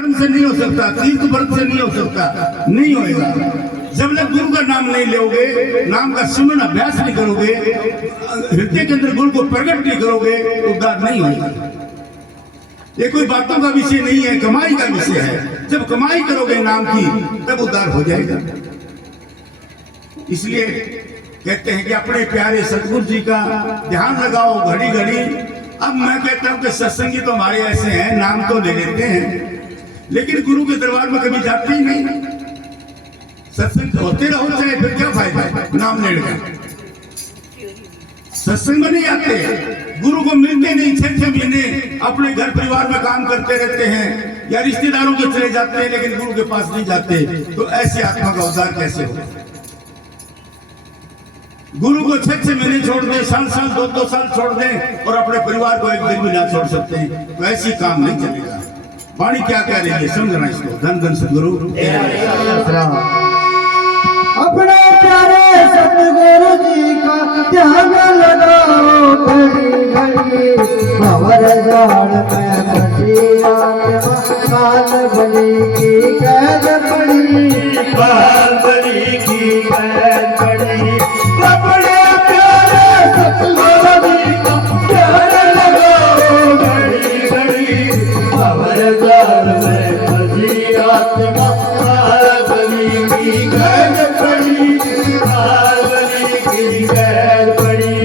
से नहीं हो सकता, तीर्थ व्रत से नहीं हो सकता, नहीं होएगा। जब तक गुरु का नाम नहीं लोगे, नाम का सुनना अभ्यास नहीं करोगे, हृदय के अंदर गुरु को प्रकट नहीं करोगे, उद्धार नहीं होगा। ये कोई बातों का विषय नहीं है, कमाई का विषय है। जब कमाई करोगे नाम की तब उद्धार हो जाएगा। इसलिए कहते हैं कि अपने प्यारे सतगुरु जी का ध्यान लगाओ घड़ी घड़ी। अब मैं कहता हूं कि सत्संगी तो हमारे ऐसे हैं, नाम तो ले लेते हैं लेकिन गुरु के दरबार में कभी जाते ही नहीं। सत्संग होते रहो चाहे, फिर क्या फायदा है नाम लेने का। सत्संग में नहीं आते, गुरु को मिलते नहीं, 6-6 महीने अपने घर परिवार में काम करते रहते हैं या रिश्तेदारों के चले जाते हैं, लेकिन गुरु के पास नहीं जाते। तो ऐसे आत्मा का उद्धार कैसे हो? गुरु को 6-6 महीने छोड़ दे, साल 2-2 साल छोड़ दे और अपने परिवार को एक दिन भी ना छोड़ सकते हैं, तो ऐसी काम नहीं चलेगा। वाणी क्या कह रही है समझना इसको। धन धन सतगुरु। अपने प्यारे सतगुरु जी का ध्यान लगाओ घड़ी घड़ी। भंवर जाल में फंसी आत्मा, काल बलि की कैद पड़ी, काल बलि की कैद पड़ी। अपने प्यारे सतगुरु जी का ध्यान लगाओ घड़ी घड़ी। भंवर जाल में फंसी आत्मा, काल बलि की कैद पड़ी, काल बलि की कैद पड़ी।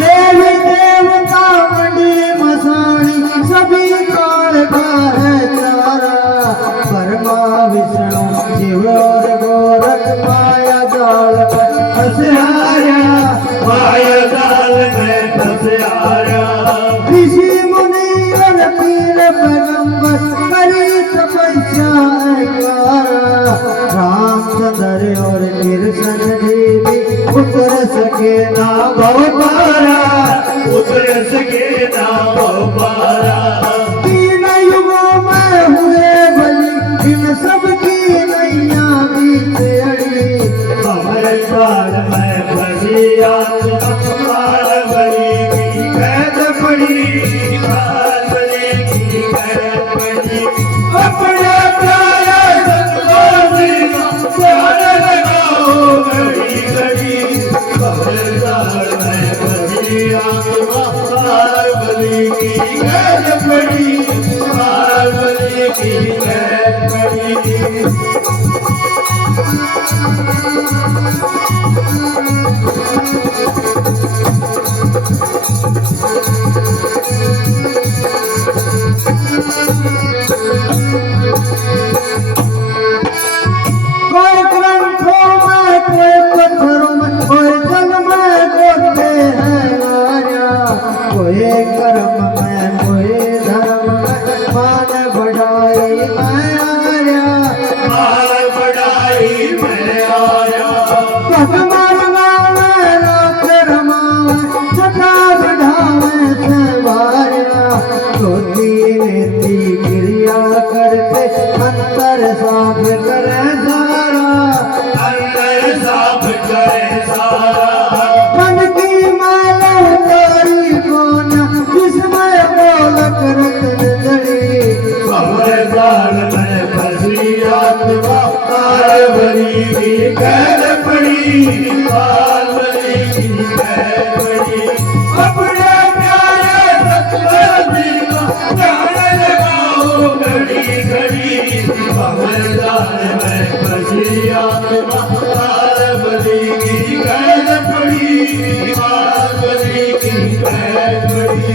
देवी देवता मंडी मसाणी सभी काल का है चारा। ब्रह्मा विष्णु शिव और गोरख माया जाल में फंस आया, माया जाल में फंस आया। ऋषि मुनि और पीर पैगंबर करी तपस्या अकारा। रामचंद्र और कृष्ण जी भी उतर सके ना भवपारा, उतर सके ना भवपारा। तीन युगों में हुए बलि, इन सबकी नैया बीच अड़ी। भंवर जाल में फंसी आत्मा, काल बलि की कैद पड़ी, काल बलि की कैद पड़ी। अपने प्यारे सतगुरु जी का ध्यान लगाओ घड़ी घड़ी। भंवर जाल में फंसी आत्मा, काल बलि की कैद पड़ी, काल बलि की कैद पड़ी। कोई ग्रंथों में, कोई पत्थरों में, कोई जल में गोते हैं आर्या। कोई कर्म में, कोई धर्म में, मान बढ़ाई में आर्या, मान बढ़ाई में आर्या। भगवान मावे लाख रमावे, सदा बढ़ावे सवार्या। धोती नेति क्रिया करते, अंतर साफ करे सारा, अंतर साफ करे सारा। मन की माला उतारी कोना, जिसमें बोलक रत्न जड़ी। भंवर जाल में फंसी आत्मा, काल बलि की कैद पड़ी, काल बलि की कैद पड़ी। अपने प्यारे सतगुरु जी का ध्यान लगाओ घड़ी घड़ी। भंवर जाल में फंसी आत्मा, काल बलि की कैद पड़ी, काल बलि की कैद पड़ी।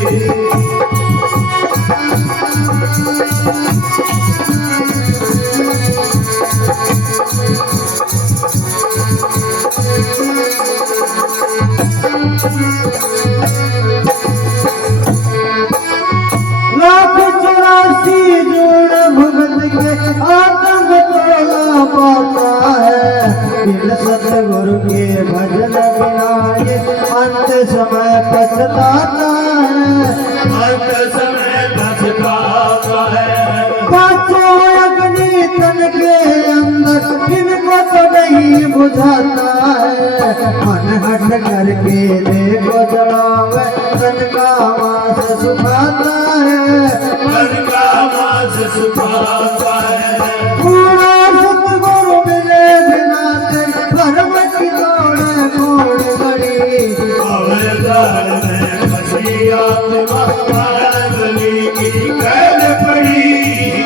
लाख 84 जोड़ भगत के आतंक तोला पाता है। बिन सतगुरु के भजन बिना ये अंत समय पछताता है, अंत समय पछताता है। बुझाता है। मन हट करके देखो जलावे तन का मास सुखाता है। मन का मास सुखाता है। पूरा सतगुरु मिले बिना तेरे भरम की दौड़ खोड़ गड़ी। अवतार में फंसी आत्मा बादली की कैद पड़ी,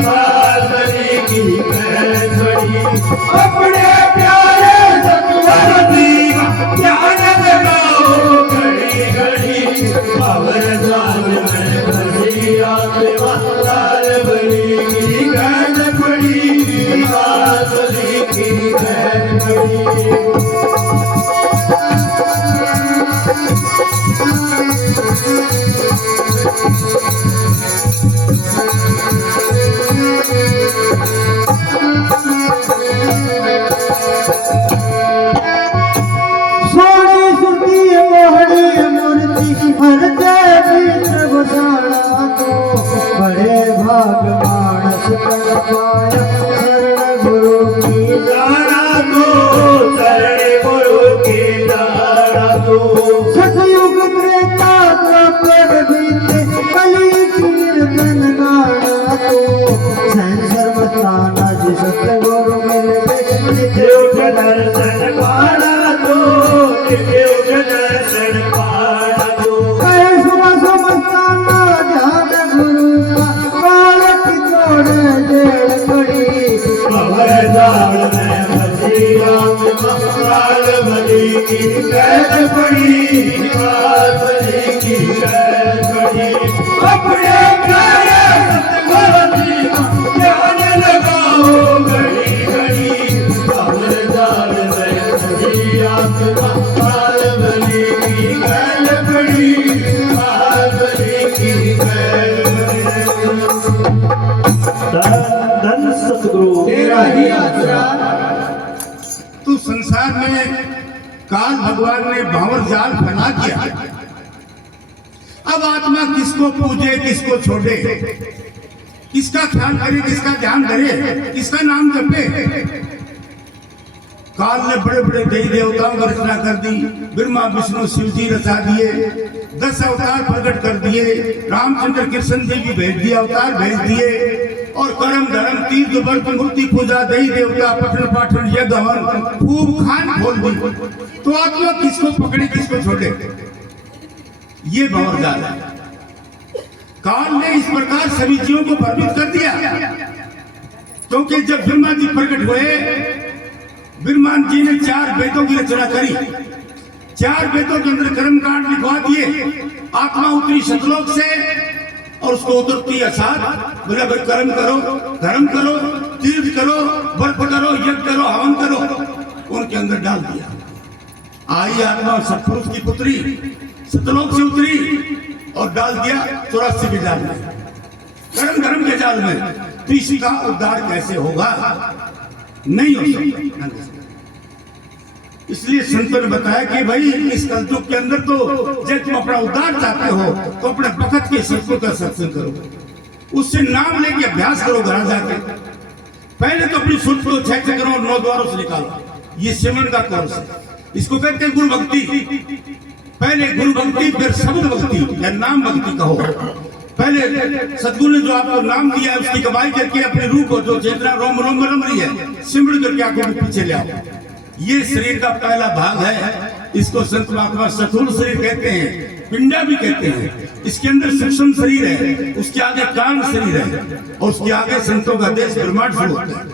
बादली की कैद पड़ी। अपने प्यारे सतवर दीवा ध्यान लगाओ घड़ी घड़ी। अवतार में फंसी आत्मा बादली की कैद पड़ी, बादली की कैद पड़ी। सोनी सुरती मोहनी मूर्ति हर देवी प्रभुषाणा तो बड़े भाग मानस तन पाया शरण गुरु की जाना तो, शरण गुरु की जाना तो। सतयुग त्रेता द्वापर बीते कली कीर्तन गाना तो संसार बताना जी सतगुरु मिल गए नित्युग दर्शन पाना तो, नित्युग दर्शन पाना तो। कहे सुबह समस्ताना ध्यान गुरु का बालक जोड़े जेड़ पड़ी। अवतार में फंसी आत्मा बादली की कैद पड़ी, बादली की कैद पड़ी। अपने प्यारे सतगुरु दीवा ध्यान लगाओ घड़ी घड़ी। अवतार में फंसी आत्मा बादली की कैद पड़ी, बादली की कैद पड़ी। धन सतगुरु तेरा ही आसरा। तू संसार में काल भगवान ने भावर जाल फैला दिया। अब आत्मा किसको पूजे, किसको छोड़े, किसका ख्याल करे, किसका ध्यान करे, किसका नाम जपे। काल ने बड़े बड़े देवी देवताओं की रचना कर दी। ब्रह्मा विष्णु शिव जी रचा दिए, 10 अवतार प्रकट कर दिए। रामचंद्र कृष्ण जी की भेज दिए, अवतार भेज दिए। और कर्म धर्म तीर्थ व्रत मूर्ति पूजा देवी देवता पठन पाठन यज्ञ हवन खूब खान खोल दी। तो आत्मा किसको पकड़े, किसको छोड़े, ये भंवर जाल है। काल ने इस प्रकार सभी जीवों को भ्रमित कर दिया। क्योंकि जब ब्रह्मा जी प्रकट हुए, ब्रह्मा जी ने 4 वेदों की रचना करी। 4 वेदों के अंदर कर्म कांड लिखवा दिए। आत्मा उतरी सतलोक से और उसको उतरती असाध बोला भाई कर्म करो, धर्म करो, तीर्थ करो, व्रत करो, यज्ञ करो, हवन करो। उनके अंदर डाल दिया। आई आत्मा सतपुरुष की पुत्री सतलोक से उतरी और डाल दिया 84 के जाल में, कर्म धर्म के जाल में। तो इसका उद्धार कैसे होगा? नहीं हो सकता। इसलिए संतों ने बताया कि भाई इस कलयुग के अंदर तो जब तुम अपना उद्धार चाहते हो तो अपने वक्त के सत्संग का सत्संग करो, उससे नाम लेके अभ्यास करो घर जाके। पहले तो अपनी सुध को 6 चक्रों और 9 द्वारों से निकालो। ये सिमरन का कोर्स है, इसको कहते हैं गुरु भक्ति। पहले गुरु भक्ति, फिर शब्द भक्ति या नाम भक्ति कहो। पहले सदगुरु ने जो आपको नाम दिया है उसकी कमाई करके अपने रूह को जो चेतना रोम रोम रम रही है सिमरण करके आंखों के पीछे ले आओ। ये शरीर का पहला भाग है। इसको संत महात्मा स्थूल शरीर कहते हैं, पिंडा भी कहते हैं। इसके अंदर सूक्ष्म शरीर है, उसके आगे कारण शरीर है और उसके आगे संतों का देश ब्रह्मांड शुरू होता है।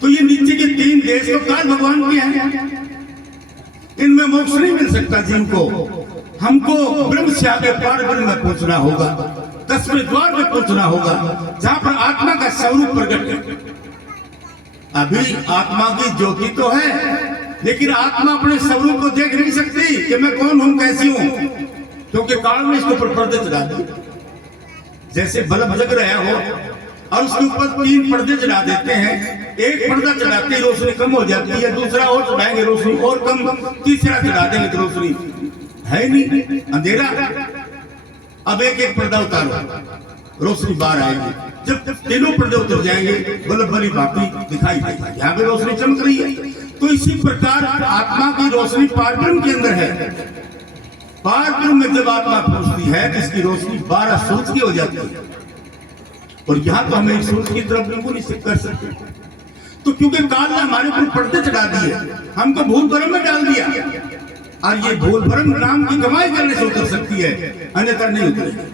तो ये नीचे के 3 देश तो काल भगवान के हैं। इनमें मोक्ष नहीं मिल सकता जीव को। हमको ब्रह्म से आगे पार ब्रह्म में पहुंचना होगा, 10वें द्वार में पहुंचना होगा जहां पर आत्मा का स्वरूप प्रकट है। अभी आत्मा की ज्योति तो है, लेकिन आत्मा अपने स्वरूप को देख नहीं सकती कि मैं कौन हूं, कैसी हूं, क्योंकि काल में इसके ऊपर पर्दे चढ़ा दिए। जैसे बल्ब जग रहा हो और उसके ऊपर 3 पर्दे चढ़ा देते हैं। एक पर्दा चढ़ाते ही रोशनी कम हो जाती है, दूसरा और चढ़ाएंगे रोशनी और कम, तीसरा चढ़ा देंगे तो रोशनी है नहीं, अंधेरा। अब एक एक पर्दा उतारो, रोशनी बाहर आएगी। जब तीनों पर्दे उतर जाएंगे बल्ब वाली बाती दिखाई देगी, यहाँ पे रोशनी चमक रही है। तो इसी प्रकार आत्मा की रोशनी पारब्रह्म के अंदर है। पारब्रह्म में जब आत्मा पहुंचती है तो इसकी रोशनी 12 सूरज की हो जाती है, और यहाँ तो हमें एक सूरज की तरफ बिल्कुल नहीं कर सकते। तो क्योंकि काल ने हमारे ऊपर पर्दे चढ़ा दिए, हमको भूल भरम में डाल दिया, और ये भूल भरम नाम की कमाई करने से उतर सकती है, अन्यथा नहीं उतरेगी।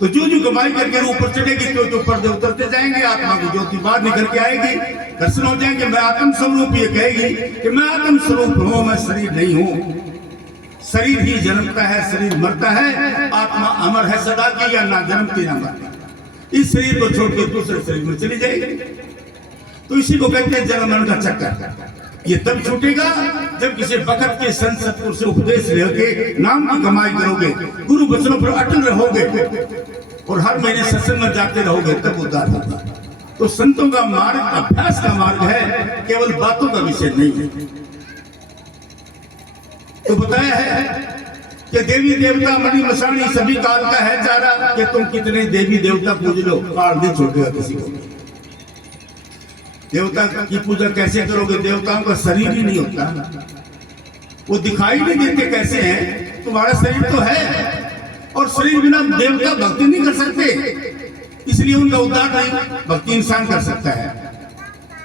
तो जो कमाई करके ऊपर चढ़ेगी तो पर्दे उतरते जाएंगे, आत्मा की ज्योति बाहर निकल के आएगी, दर्शन हो जाएंगे। मैं आत्म स्वरूप, ये कहेगी कि मैं आत्म स्वरूप हूं, मैं शरीर नहीं हूं। शरीर ही जन्मता है, शरीर मरता है, आत्मा अमर है सदा की, या ना जन्मती ना मरती। इस शरीर को छोड़कर दूसरे शरीर में चली जाएगी। तो इसी को कहते हैं जन्म मरण का चक्कर। ये तब छूटेगा जब किसी वक्त के संत सत्पुरुष से उपदेश लेके नाम की कमाई करोगे, गुरु वचनों पर अटल रहोगे, और हर महीने सत्संग में जाते रहोगे, तब उद्धार होगा। तो संतों का मार्ग अभ्यास का मार्ग है, केवल बातों का विषय नहीं है। तो बताया है कि देवी देवता मणि मसाणी सभी काल का है चारा, कि तुम कितने देवी देवता पूज लो, काल नहीं छोड़ेगा किसी को। देवता की पूजा कैसे करोगे? देवताओं का शरीर ही नहीं होता, वो दिखाई नहीं देते कैसे हैं। तुम्हारा शरीर तो है, और शरीर बिना देवता भक्ति नहीं कर सकते, इसलिए उनका उद्धार नहीं, भक्ति इंसान कर सकता है।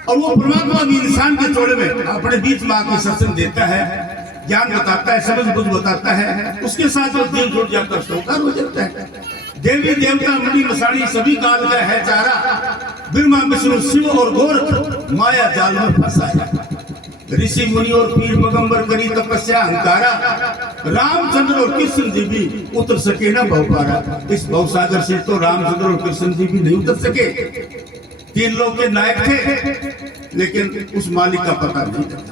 और वो परमात्मा भी इंसान के चोले में अपने बीच में आके सत्संग देता है, ज्ञान बताता है, समझ बुझ बताता है, उसके साथ जो दिल जुड़ जाता है उसका उद्धार हो जाता है। देवी देवता मणि मसाणी सभी काल का है चारा, ब्रह्मा विष्णु शिव और गोरख माया जाल में फंसा है। ऋषि मुनि और पीर पैगंबर करी तपस्या अहंकारा, रामचंद्र और कृष्ण जी भी उतर सके ना भवपारा। इस भवसागर से तो रामचंद्र और कृष्ण जी भी नहीं उतर सके। तीन लोग के नायक थे, लेकिन उस मालिक का पता नहीं था,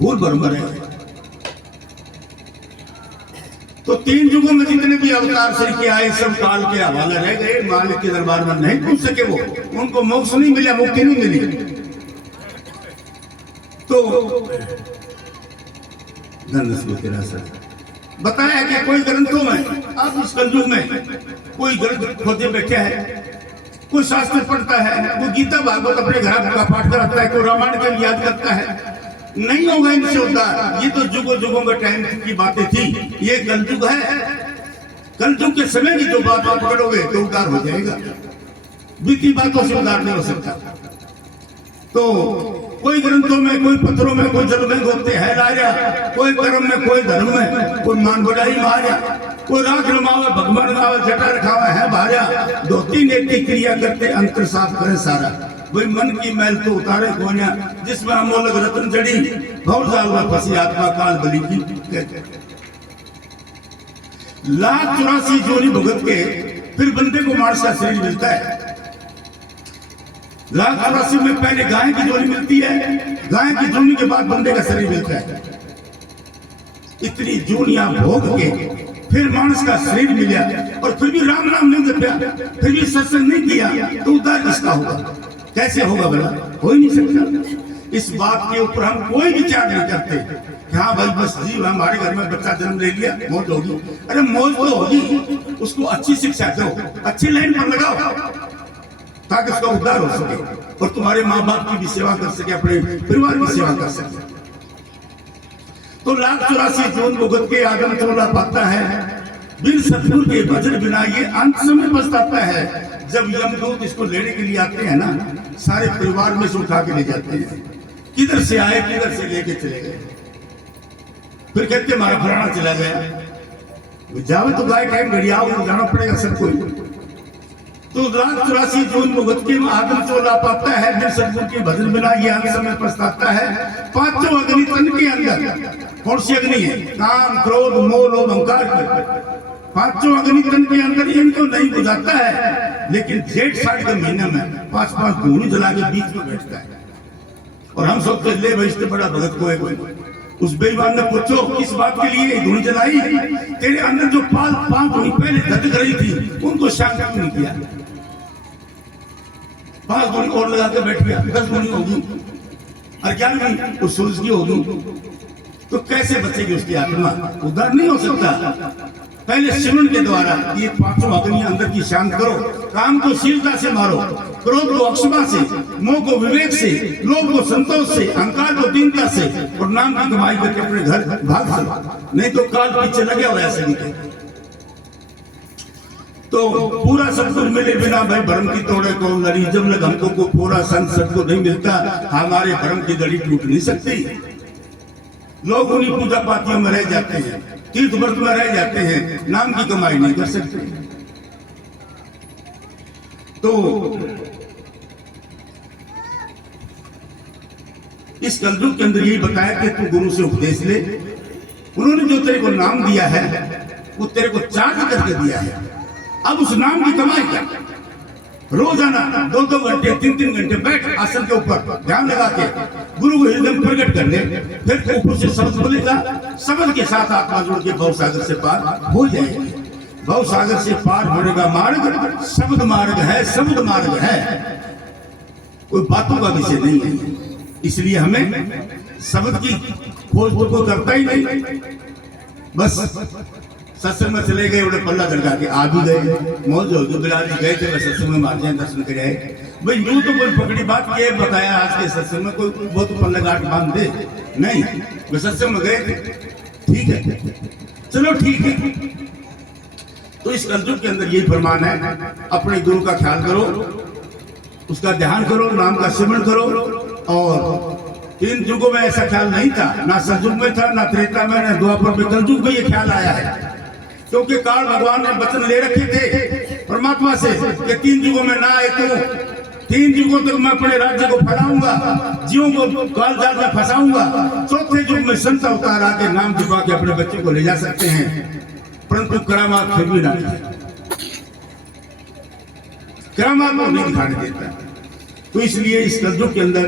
भूल भरम है। तो तीन युगों में जितने भी अवतार श्री के आए सब काल के हवाले रह गए, मालिक के दरबार में नहीं पूछ सके। वो उनको मोक्ष नहीं मिला, मुक्ति नहीं मिली। तो बताया कि कोई ग्रंथों में, आप इस कलयुग में कोई ग्रंथ खोजे बैठे है, कोई शास्त्र पढ़ता है, कोई गीता भागवत अपने घर का पाठ कराता है, कोई रामायण के याद करता है, नहीं होगा इनसे उद्धार। ये तो जुगों जुगों के टाइम की बातें थी, ये कलयुग है। कलयुग के समय की जो बात आप पकड़ोगे तो उद्धार हो जाएगा, बीती बातों से उद्धार नहीं हो सकता। तो कोई ग्रंथों में, कोई पत्रों में, कोई जल में गोते है राजा, कोई कर्म में, कोई धर्म में, कोई मान बढ़ाई महारा, कोई राख रमावे भगवान गावे, जटा रखावा है भारा, धोती नेती क्रिया करते अंतर साफ करे सारा। वही मन की मैल तो उतारे कोन्या, जिसमें अमोलक रत्न जड़ी, भव जाल में फंसी आत्मा काल बलि की। लाख 84 जोनी भुगत के फिर बंदे को मानस का शरीर मिलता है। लाख 84 में पहले गाय की जोनी मिलती है, गाय की जोनी के बाद बंदे का शरीर मिलता है। इतनी जोनियां भोग के फिर मानस का शरीर मिला, और फिर भी राम नाम नहीं जपया, फिर भी सत्संग नहीं किया, तो उद्धार किसका होगा? कैसे होगा भला? हो ही नहीं सकता। इस बात के ऊपर हम कोई विचार नहीं करते कि हाँ भाई बस जी हमारे घर में बच्चा जन्म ले लिया, मौज होगी। अरे मौज तो होगी, उसको अच्छी शिक्षा दो, अच्छी लाइन पर लगाओ, ताकि उसका उद्धार हो सके, और तुम्हारे माँ बाप की भी सेवा कर सके, अपने परिवार की सेवा कर सके। तो लाख 84 जोन भुगत के आदम चोला पाता है, बिन सतगुरु के भजन बिना ये अंत समय पछताता है। जब यमदूत इसको लेने के लिए आते हैं ना, सारे परिवार में से उठा के ले जाते हैं, किधर से आए किधर से लेके चले गए। फिर कहते हमारा फलाना चला गया, जावे तो गाय टाइम घड़ी आओ, जाना पड़ेगा सबको। तो लाख 84 जोन भुगत के आदम चोला पाता है, बिन सतगुरु के भजन बिना ये अंत समय पछताता है। पांचों अग्नि तन के अंदर, कौन सी अग्नि है? काम, क्रोध, मोह, लोभ, अहंकार। पांचों अग्नि तन के अंदर इनको नहीं बुझाता है, लेकिन जेठ साठ के महीने में 5-5 धूनी जला के बीच में बैठता है। और हम सब तो ले भाई बड़ा भगत को है कोई। उस बेईमान ने पूछो किस बात के लिए धूनी जलाई? तेरे अंदर जो 5 धूनी पहले धधक रही थी, उनको शांत क्यों नहीं किया? 5 धूनी और लगा के बैठ गया, 10 धूनी होगी, और 11वीं उस सूरज की होगी। तो कैसे बचेगी उसकी आत्मा? उद्धार नहीं हो सकता। पहले सिमरन के द्वारा ये पांचों अग्नि अंदर की शांत करो। काम को शीलता से मारो, क्रोध को अक्षमा से, मोह को विवेक से, लोभ को संतोष से, अहंकार को दीनता से, और नाम की कमाई करके अपने घर भाग चलो, नहीं तो काल पीछे लगे हुआ ऐसे नहीं। तो पूरा सतगुर मिले बिना भाई भरम की तोड़े को लड़ी। जब लग हमको को पूरा संत सतगुर नहीं मिलता, हमारे भरम की दड़ी टूट नहीं सकती। लोग उन्हीं पूजा पातियों में रह जाते हैं, तीर्थ व्रत में रह जाते हैं, नाम की कमाई नहीं कर सकते। तो इस कलयुग के अंदर यही बताया कि तू गुरु से उपदेश ले। उन्होंने जो तेरे को नाम दिया है वो तेरे को चार्ज करके दिया है। अब उस नाम की कमाई क्या? रोजाना 2-2 घंटे 3-3 घंटे बैठ आसन के ऊपर ध्यान लगा के गुरु को हृदय में प्रकट कर ले। फिर ऊपर से शब्द बोलेगा, शब्द के साथ आत्मा जोड़ के भव सागर से पार हो जाएगी। भव सागर से पार होने का मार्ग शब्द मार्ग है, शब्द मार्ग है, कोई बातों का विषय नहीं है। इसलिए हमें शब्द की खोज तो कोई करता ही नहीं। बस सत्संग में चले गए, उन्हें पल्ला धड़का के आ भी गए, मौज हो बिलाल जी गए थे सत्संग में, मार्जिन दर्शन कर आए। भाई यूं तो कोई पकड़ी बात ये बताया आज के सत्संग में, कोई बहुत पल्ला गांठ बांध दे नहीं। वे सत्संग में गए थे, ठीक है, चलो ठीक है। तो इस कलयुग के अंदर यही फरमान है, अपने गुरु का ख्याल करो, उसका ध्यान करो, नाम का सिमरन करो। और इन युगों में ऐसा ख्याल नहीं था, ना सतयुग में था, ना त्रेता में, ना द्वापर में। कलयुग में ये ख्याल आया है क्योंकि काल भगवान ने वचन ले रखे थे परमात्मा से कि 3 युगों में ना आए तो 3 युगों तक मैं अपने राज्य को फैलाऊंगा, जीवों को काल जाल में फंसाऊंगा। 4थे युग में संत अवतार आके नाम दिखा के अपने बच्चे को ले जा सकते हैं, परंतु करामात फिर भी ना, करामात को नहीं दिखाने देता। तो इसलिए इस कलयुग के अंदर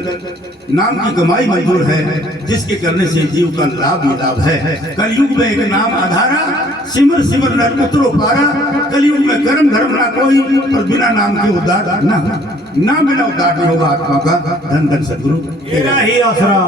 नाम की कमाई मंजूर है, जिसके करने से जीव का लाभ ही लाभ है। कलयुग में एक नाम आधारा, सिमर सिमर नर उतरो पारा। कलयुग में कर्म धर्म ना कोई, और बिना नाम के उद्धार ना, नाम बिना उद्धार नहीं होगा आत्मा का। धन धन सद्गुरु तेरा ही आसरा।